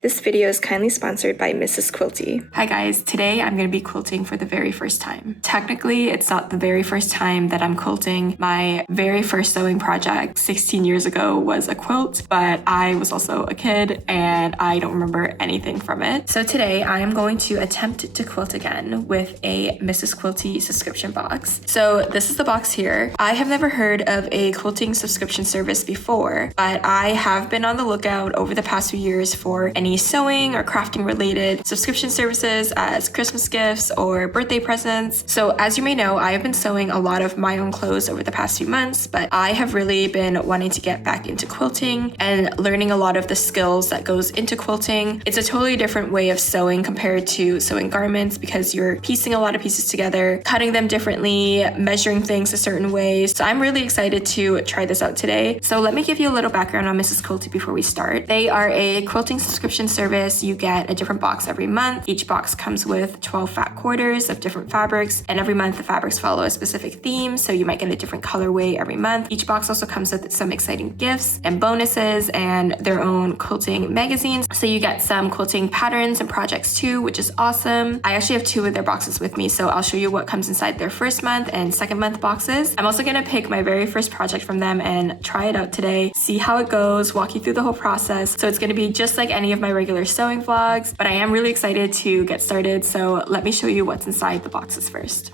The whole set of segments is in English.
This video is kindly sponsored by Mrs. Quilty. Hi guys, today I'm going to be quilting for the very first time. Technically, it's not the very first time that I'm quilting. My very first sewing project 16 years ago was a quilt, but I was also a kid and I don't remember anything from it. So today I am going to attempt to quilt again with a Mrs. Quilty subscription box. So this is the box here. I have never heard of a quilting subscription service before, but I have been on the lookout over the past few years for any sewing or crafting related subscription services as Christmas gifts or birthday presents. So as you may know, I have been sewing a lot of my own clothes over the past few months, but I have really been wanting to get back into quilting and learning a lot of the skills that goes into quilting. It's a totally different way of sewing compared to sewing garments because you're piecing a lot of pieces together, cutting them differently, measuring things a certain way. So I'm really excited to try this out today. So let me give you a little background on Mrs. Quilty before we start. They are a quilting subscription service. You get a different box every month. Each box comes with 12 fat quarters of different fabrics, and every month the fabrics follow a specific theme, so you might get a different colorway every month. Each box also comes with some exciting gifts and bonuses and their own quilting magazines, so you get some quilting patterns and projects too, which is awesome. I actually have two of their boxes with me, so I'll show you what comes inside their first month and second month boxes. I'm also gonna pick my very first project from them and try it out today, see how it goes, walk you through the whole process. So it's gonna be just like any of my regular sewing vlogs, but I am really excited to get started, so let me show you what's inside the boxes first.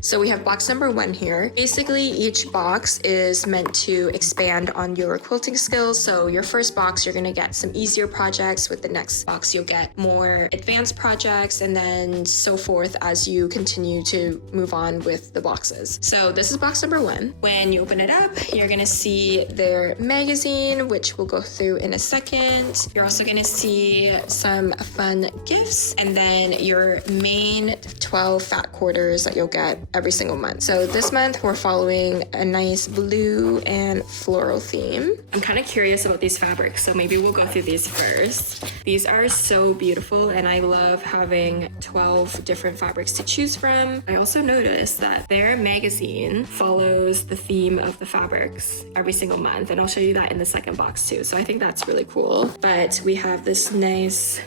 So we have box number 1 here. Basically, each box is meant to expand on your quilting skills. So your first box, you're gonna get some easier projects. With the next box, you'll get more advanced projects, and then so forth as you continue to move on with the boxes. So this is box number 1. When you open it up, you're gonna see their magazine, which we'll go through in a second. You're also gonna see some fun gifts, and then your main 12 fat quarters that you'll get every single month. So this month we're following a nice blue and floral theme. I'm kind of curious about these fabrics, so maybe we'll go through these first. These are so beautiful and I love having 12 different fabrics to choose from. I also noticed that their magazine follows the theme of the fabrics every single month, and I'll show you that in the second box too. So I think that's really cool. But we have this nice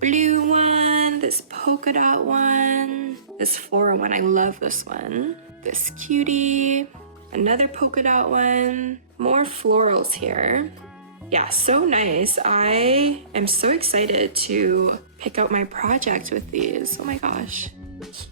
blue one, this polka dot one, this floral one, I love this one, this cutie, another polka dot one, more florals here. Yeah, so nice. I am so excited to pick out my project with these. Oh my gosh,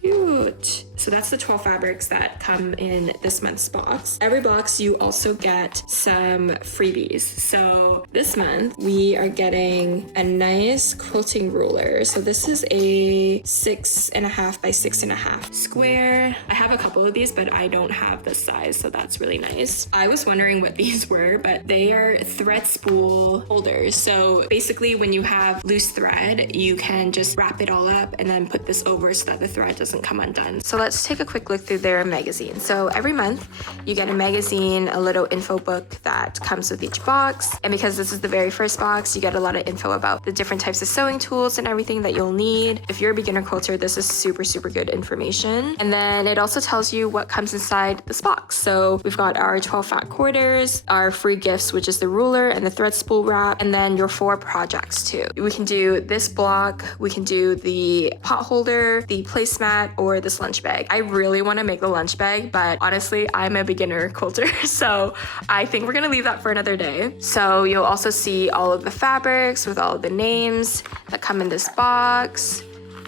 cute. So that's the 12 fabrics that come in this month's box. Every box you also get some freebies. So this month we are getting a nice quilting ruler. So this is a 6.5 by 6.5 square. I have a couple of these, but I don't have this size, so that's really nice. I was wondering what these were, but they are thread spool holders. So basically when you have loose thread, you can just wrap it all up and then put this over so that the thread doesn't come undone. So let's take a quick look through their magazine. So every month you get a magazine, a little info book that comes with each box. And because this is the very first box, you get a lot of info about the different types of sewing tools and everything that you'll need. If you're a beginner quilter, this is super, super good information. And then it also tells you what comes inside this box. So we've got our 12 fat quarters, our free gifts, which is the ruler and the thread spool wrap, and then your 4 projects too. We can do this block, we can do the pot holder, the placemat, or this lunch bag. I really want to make the lunch bag, but honestly, I'm a beginner quilter, so I think we're gonna leave that for another day. So you'll also see all of the fabrics with all of the names that come in this box,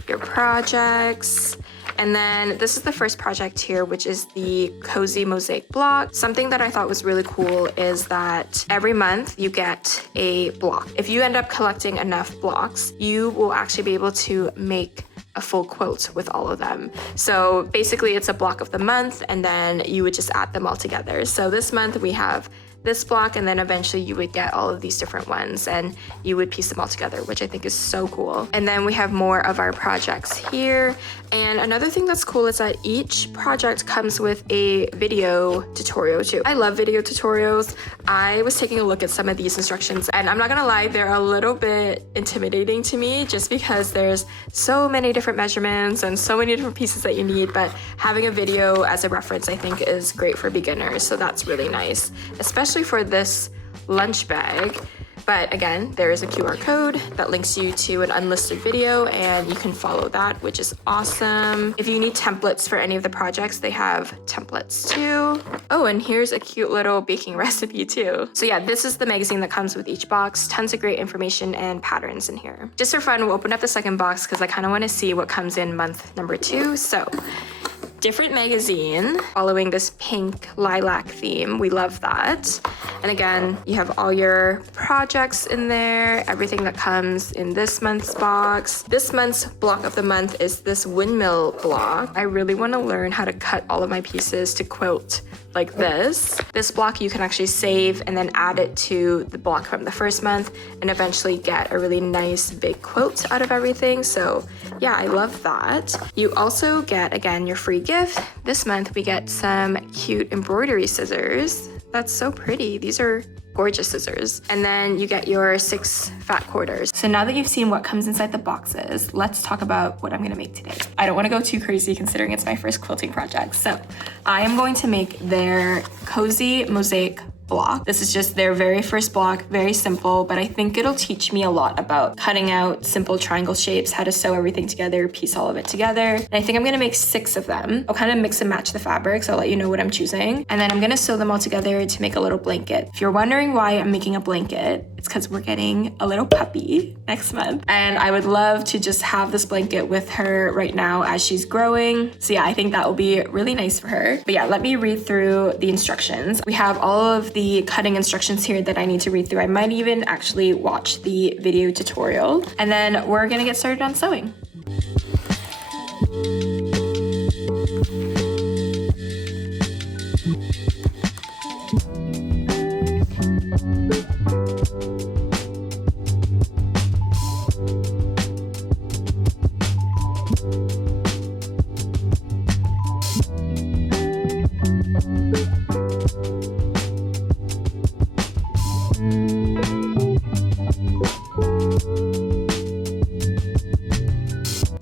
your projects. And then this is the first project here, which is the cozy mosaic block. Something that I thought was really cool is that every month you get a block. If you end up collecting enough blocks, you will actually be able to make a full quilt with all of them. So basically it's a block of the month, and then you would just add them all together. So this month we have this block, and then eventually you would get all of these different ones and you would piece them all together, which I think is so cool. And then we have more of our projects here. And another thing that's cool is that each project comes with a video tutorial too. I love video tutorials. I was taking a look at some of these instructions, and I'm not gonna lie, they're a little bit intimidating to me just because there's so many different measurements and so many different pieces that you need, but having a video as a reference I think is great for beginners, so that's really nice, especially for this lunch bag. But again, there is a QR code that links you to an unlisted video and you can follow that, which is awesome. If you need templates for any of the projects, they have templates too. Oh, and here's a cute little baking recipe too. So yeah, this is the magazine that comes with each box. Tons of great information and patterns in here. Just for fun, we'll open up the second box because I kind of want to see what comes in month number 2. So different magazine following this pink lilac theme. We love that. And again, you have all your projects in there, everything that comes in this month's box. This month's block of the month is this windmill block. I really want to learn how to cut all of my pieces to quilt like this. This block you can actually save and then add it to the block from the first month and eventually get a really nice big quilt out of everything. So yeah, I love that. You also get, again, your free gift. This month we get some cute embroidery scissors. That's so pretty. These are gorgeous scissors. And then you get your 6 fat quarters. So now that you've seen what comes inside the boxes, let's talk about what I'm gonna make today. I don't wanna go too crazy considering it's my first quilting project. So I am going to make their cozy mosaic block. This is just their very first block, very simple, but I think it'll teach me a lot about cutting out simple triangle shapes, how to sew everything together, piece all of it together. And I think I'm gonna make 6 of them. I'll kind of mix and match the fabrics. I'll let you know what I'm choosing. And then I'm gonna sew them all together to make a little blanket. If you're wondering why I'm making a blanket, it's because we're getting a little puppy next month. And I would love to just have this blanket with her right now as she's growing. So yeah, I think that will be really nice for her. But yeah, let me read through the instructions. We have all of the cutting instructions here that I need to read through. I might even actually watch the video tutorial. And then we're gonna get started on sewing.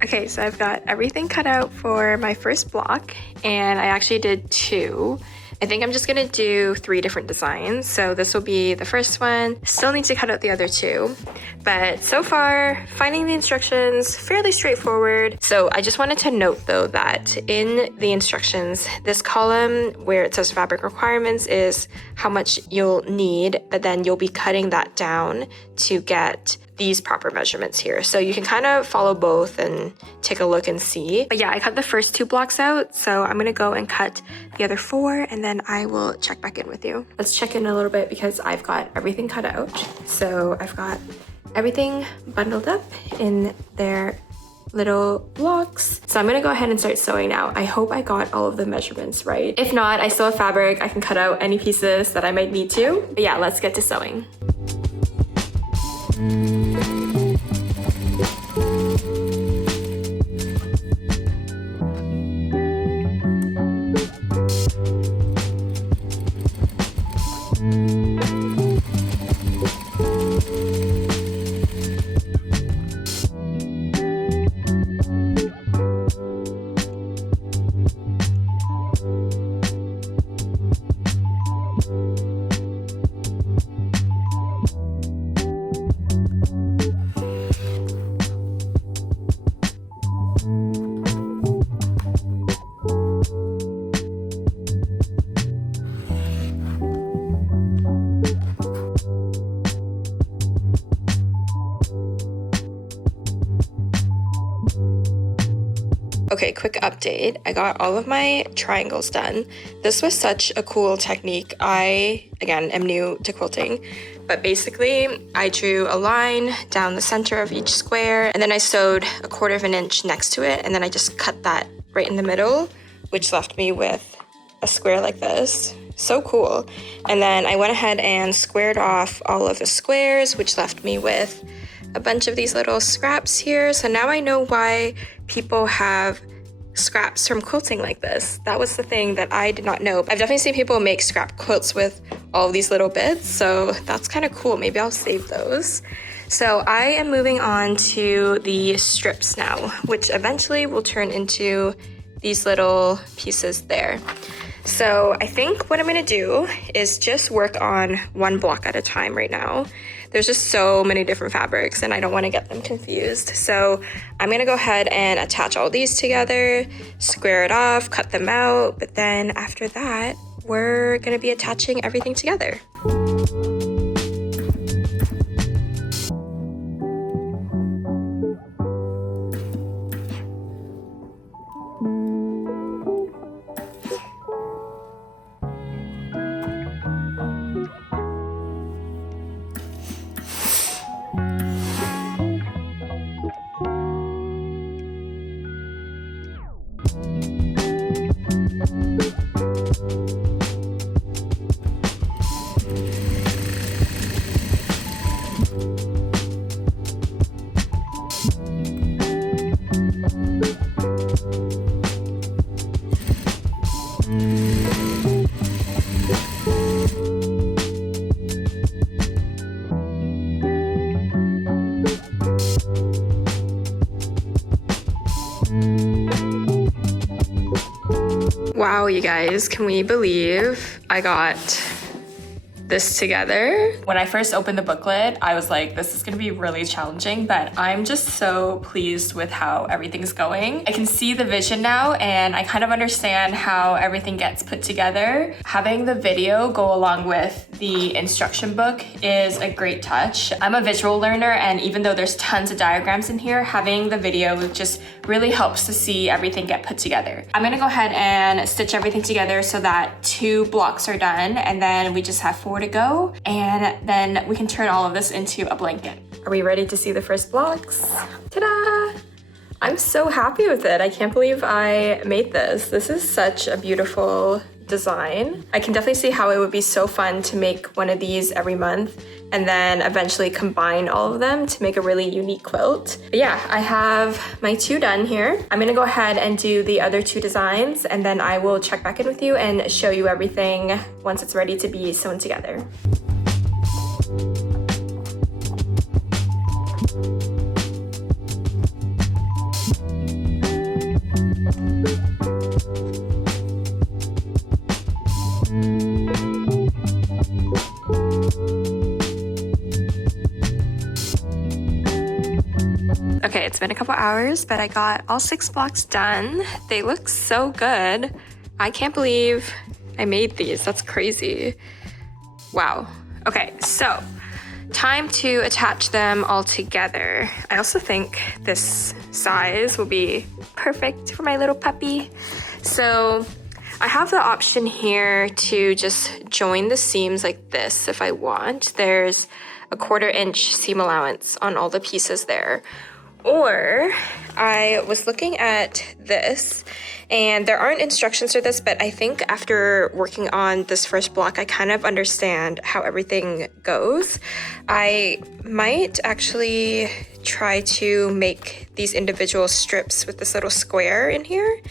Okay, so I've got everything cut out for my first block, and I actually did 2. I think I'm just gonna do 3 different designs. So this will be the first one. Still need to cut out the other 2. But so far, finding the instructions, fairly straightforward. So I just wanted to note though that in the instructions, this column where it says fabric requirements is how much you'll need, but then you'll be cutting that down to get these proper measurements here. So you can kind of follow both and take a look and see. But yeah, I cut the first 2 blocks out. So I'm gonna go and cut the other 4 and then I will check back in with you. Let's check in a little bit because I've got everything cut out. So I've got everything bundled up in their little blocks. So I'm gonna go ahead and start sewing now. I hope I got all of the measurements right. If not, I still have fabric. I can cut out any pieces that I might need to. But yeah, let's get to sewing. Okay, quick update. I got all of my triangles done. This was such a cool technique. I, again, am new to quilting, but basically I drew a line down the center of each square and then I sewed 1/4 inch next to it and then I just cut that right in the middle, which left me with a square like this. So cool. And then I went ahead and squared off all of the squares, which left me with a bunch of these little scraps here. So now I know why people have scraps from quilting like this. That was the thing that I did not know. I've definitely seen people make scrap quilts with all of these little bits, so that's kind of cool. Maybe I'll save those. So I am moving on to the strips now, which eventually will turn into these little pieces there. So I think what I'm gonna do is just work on one block at a time right now. there's just so many different fabrics and I don't want to get them confused. So I'm gonna go ahead and attach all these together, square it off, cut them out, but then after that, we're gonna be attaching everything together. Wow, you guys, can we believe I got this together? When I first opened the booklet, I was like, this is gonna be really challenging, but I'm just so pleased with how everything's going. I can see the vision now and I kind of understand how everything gets put together. Having the video go along with the instruction book is a great touch. I'm a visual learner, and even though there's tons of diagrams in here, having the video just really helps to see everything get put together. I'm gonna go ahead and stitch everything together so that 2 blocks are done, and then we just have 4 to go, and then we can turn all of this into a blanket. Are we ready to see the first blocks? Ta-da! I'm so happy with it. I can't believe I made this. This is such a beautiful design. I can definitely see how it would be so fun to make one of these every month and then eventually combine all of them to make a really unique quilt. But yeah, I have my 2 done here. I'm gonna go ahead and do the other 2 designs, and then I will check back in with you and show you everything once it's ready to be sewn together. Okay, it's been a couple hours, but I got all 6 blocks done. They look so good. I can't believe I made these. That's crazy. Wow. Okay, so time to attach them all together. I also think this size will be perfect for my little puppy. So I have the option here to just join the seams like this if I want. There's a 1/4 inch seam allowance on all the pieces there. Or I was looking at this, and there aren't instructions for this, but I think after working on this first block, I kind of understand how everything goes. I might actually try to make these individual strips with this little square in here.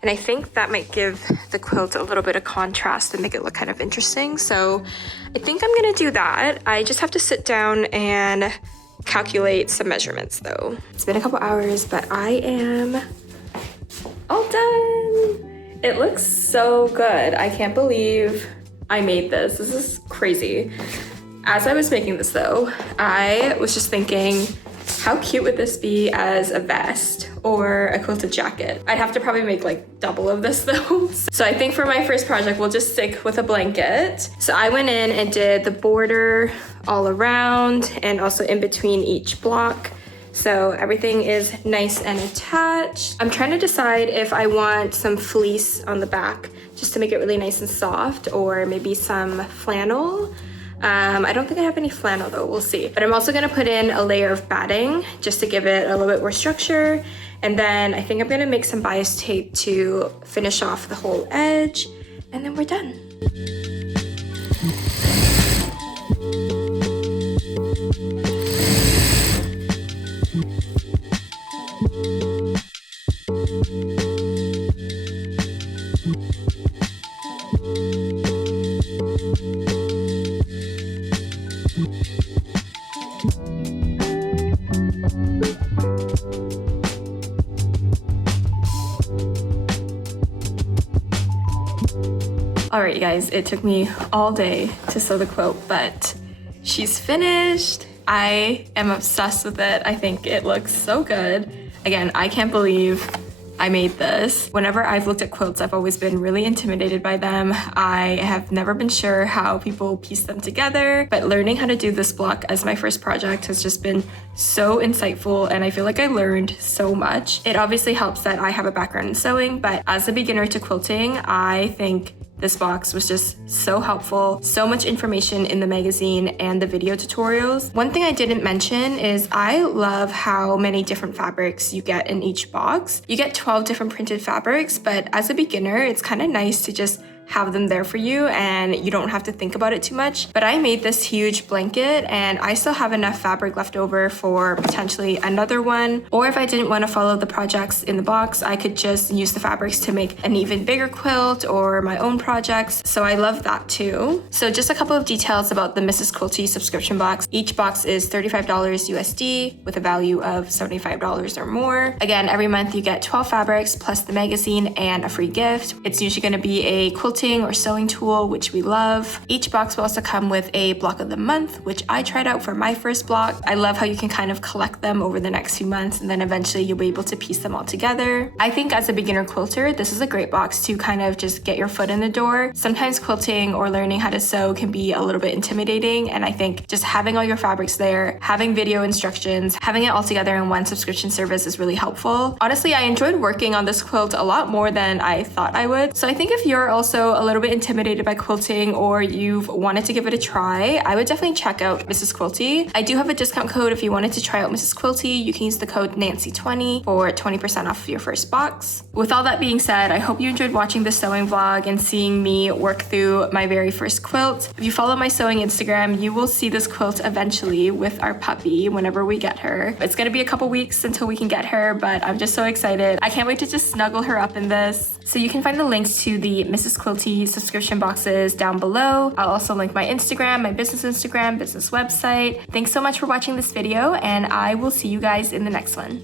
And I think that might give the quilt a little bit of contrast and make it look kind of interesting. So I think I'm gonna do that. I just have to sit down and calculate some measurements though. It's been a couple hours, but I am all done. It looks so good. I can't believe I made this. This is crazy. As I was making this though, I was just thinking, how cute would this be as a vest or a quilted jacket? I'd have to probably make like double of this though. So I think for my first project, we'll just stick with a blanket. So I went in and did the border all around and also in between each block. So everything is nice and attached. I'm trying to decide if I want some fleece on the back just to make it really nice and soft, or maybe some flannel. I don't think I have any flannel though, we'll see. But I'm also gonna put in a layer of batting just to give it a little bit more structure. And then I think I'm gonna make some bias tape to finish off the whole edge, and then we're done. All right, you guys, it took me all day to sew the quilt, but she's finished. I am obsessed with it. I think it looks so good. Again, I can't believe I made this. Whenever I've looked at quilts, I've always been really intimidated by them. I have never been sure how people piece them together, but learning how to do this block as my first project has just been so insightful, and I feel like I learned so much. It obviously helps that I have a background in sewing, but as a beginner to quilting, I think this box was just so helpful. So much information in the magazine and the video tutorials. One thing I didn't mention is I love how many different fabrics you get in each box. You get 12 different printed fabrics, but as a beginner, it's kind of nice to just have them there for you and you don't have to think about it too much. But I made this huge blanket and I still have enough fabric left over for potentially another one. Or if I didn't want to follow the projects in the box, I could just use the fabrics to make an even bigger quilt or my own projects. So I love that too. So just a couple of details about the Mrs. Quilty subscription box. Each box is $35 USD with a value of $75 or more. Again, every month you get 12 fabrics plus the magazine and a free gift. It's usually going to be a quilting or sewing tool, which we love. Each box will also come with a block of the month, which I tried out for my first block. I love how you can kind of collect them over the next few months and then eventually you'll be able to piece them all together. I think as a beginner quilter, this is a great box to kind of just get your foot in the door. Sometimes quilting or learning how to sew can be a little bit intimidating, and I think just having all your fabrics there, having video instructions, having it all together in one subscription service is really helpful. Honestly, I enjoyed working on this quilt a lot more than I thought I would. So I think if you're also a little bit intimidated by quilting or you've wanted to give it a try, I would definitely check out Mrs. Quilty. I do have a discount code if you wanted to try out Mrs. Quilty. You can use the code Nancy20 for 20% off your first box. With all that being said, I hope you enjoyed watching this sewing vlog and seeing me work through my very first quilt. If you follow my sewing Instagram, you will see this quilt eventually with our puppy whenever we get her. It's gonna be a couple weeks until we can get her, but I'm just so excited. I can't wait to just snuggle her up in this. So you can find the links to the Mrs. Quilty subscription boxes down below. I'll also link my Instagram, my business Instagram, business website. Thanks so much for watching this video, and I will see you guys in the next one.